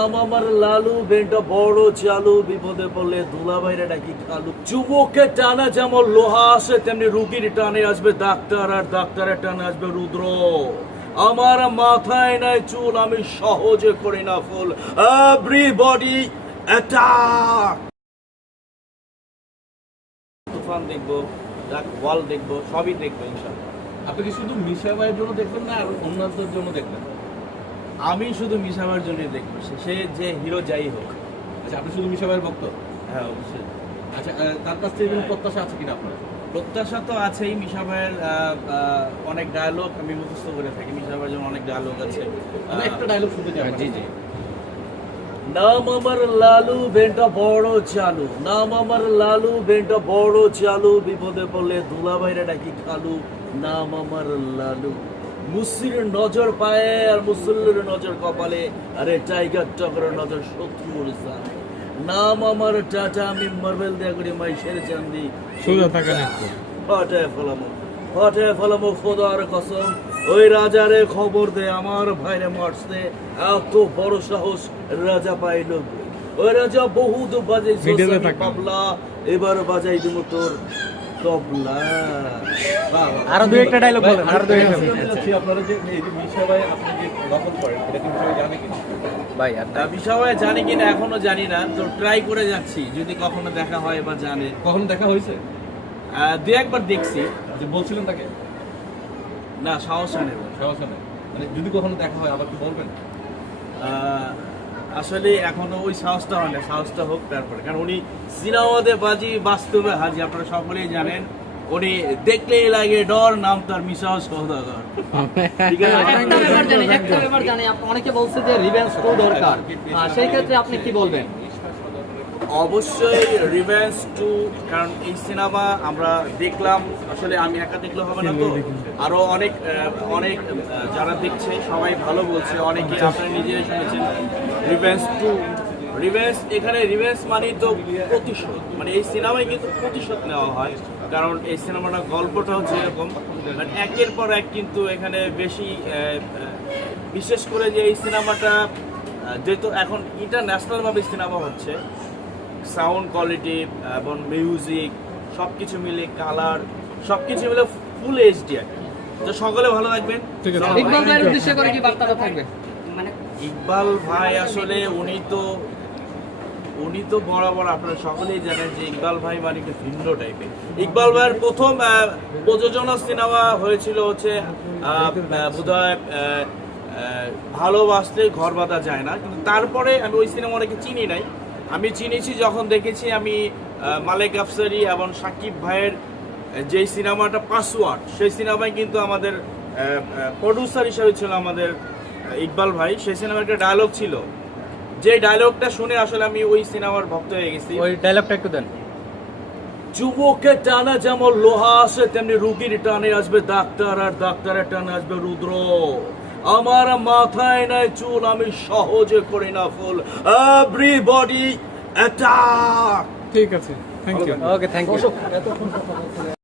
নাম আমার লালু বেনটা বড় চালু। বিপদে পড়লে দুলা ভাইরা ডাকি খালু যুবকের টানা যেমন লোহা আসে তেমনি রুগীর টানে আসবে ডাক্তার আর ডাক্তারের টানে আসবে রুদ্র। আমার মাথায় নাই চুল আমি সহজে করি না ফুল। এভরিবডি অ্যাটাক তুফান দেখব ওয়াল দেখব সবই দেখব ইনশাল্লাহ আপনি কি শুধু মিশা ভাইয়ের জন্য দেখবেন না আর অন্যদের জন্য দেখবেন? আমি শুধু মিশাবার জন্য দেখব। সে- যে হিরো যাই হোক। আচ্ছা আপনি শুধু মিশা ভাইয়ের ভক্ত? হ্যাঁ অবশ্যই। আচ্ছা তার কাছ থেকে কোনো প্রত্যাশা আছে কিনা আপনার? প্রত্যাশা তো আছেই। মিশা ভাইয়ের অনেক ডায়লগ আমি মুখস্থ করে থাকি। মিশা ভাইয়ের যেমন অনেক ডায়লগ আছে। আমি একটা ডায়লগ শুনতে চাই হ্যাঁ, জি জি। নাম আমার লালু বেনটা বড় চালু। নাম আমার লালু বেনটা বড় চালু। বিপদে পড়লে দুলা ভাইরা ডাকি খালু। নাম আমার লালু। মুসির নজর পায়ে আর মুসল্লির নজর কপালে। আরে টাইগার টকরের নজর শত্রুর জানে নাম আমার টাটা আমি মার্বেল দেয়া করি মাইশের চান্দি। সোজা থাকেন একটু। ফাটায় ফলামো ফাটায় ফলামো খোদার কসম। ওই রাজারে খবর দে আমার ভাইরে মারছে। এত বড় সাহস রাজা পাইল ওই রাজা বহুত থাকেন। পাবলা এবার বাজাই দিব তোর। আরও দুই একটা dialogue বলেন, আরও দুই একটা। আপনারা যে এই যে মিশা ভাই আপনি যে নকল করেন এটা কি মিশা ভাই জানে কিনা ভাই আর তা বিষয় জানি কিনা এখনও জানি না। তো ট্রাই করে যাচ্ছি যদি কখনো দেখা হয় বা জানে। কখনো দেখা হয়েছে? আহ, দু একবার দেখছি। যে বলছিলেন তাকে? না সাহস আনে না। সমস্যা নেই মানে যদি কখনো দেখা হয় আবার কি বলবেন? আহ, আসলে এখনও ওই সাহসটা হয় না সাহসটা হোক তারপরে। কারণ উনি সিনেমাতে বাজি বাস্তবে হাজি আপনারা সকলেই জানেন। উনি দেখলেই লাগে ডর নাম তার মিশাও সৌদাগর ঠিক আছে? অনেকে বলছে যে রিভেঞ্জ দরকার। সেই ক্ষেত্রে আপনি কি বলবেন? অবশ্যই রিভেন্স টু কারণ এই সিনেমা আমরা দেখলাম আসলে আমি একা দেখলে হবে না তো। আরও অনেক অনেক যারা দেখছে সবাই ভালো বলছে অনেকে আপনারা নিজেরাই শুনেছেন। রিভেন্স টু রিভেন্স এখানে রিভেন্স মানেই তো প্রতিশোধ। মানে এই সিনেমায় কিন্তু প্রতিশোধ নেওয়া হয় কারণ এই সিনেমাটা গল্পটা হচ্ছে এরকম। মানে একের পর এক কিন্তু এখানে বেশি বিশেষ করে যে এই সিনেমাটা যেহেতু এখন ইন্টারন্যাশনাল ভাবে সিনেমা হচ্ছে সাউন্ড কোয়ালিটি এবং মিউজিক সব কিছু মিলে কালার সব কিছু মিলে ফুল এইচডি আর। তো সকলে ভালো থাকবেন। ইকবাল ভাইয়ের উদ্দেশ্যে করে কি বার্তাটা থাকবে? মানে ইকবাল ভাই আসলে উনি তো উনি তো বরাবর আপনারা সকলেই জানেন যে ইকবাল ভাই মানে একটু ভিন্ন টাইপের ইকবাল ভাইয়ের প্রথম আহ, প্রযোজনা সিনেমা হয়েছিল হচ্ছে বোধ হয় ভালোবাসলে ঘর বাঁধা যায় না। কিন্তু তারপরে আমি ওই সিনেমা অনেকে চিনি নাই। আমি চিনেছি যখন দেখেছি আমি মালেক আফসারি এবং সাকিব ভাইয়ের যেই সিনেমাটা পাসওয়ার্ড সেই সিনেমায় কিন্তু আমাদের প্রডিউসার হিসেবে ছিল আমাদের ইকবাল ভাই। সেই সিনেমার একটা ডায়লগ ছিল। যে ডায়লগটা শুনে আসলে আমি ওই সিনেমার ভক্ত হয়ে গেছি। ওই ডায়লগটা একটু দেন। যুবকের টানা যেমন লোহা আসে তেমনি রুগীর টানে আসবে ডাক্তার আর ডাক্তারের টানে আসবে রুদ্র। আমার মাথায় নাই চুল আমি সহজে করি না ফুল। এভরিবডি অ্যাটাক ঠিক আছে thank you okay thank you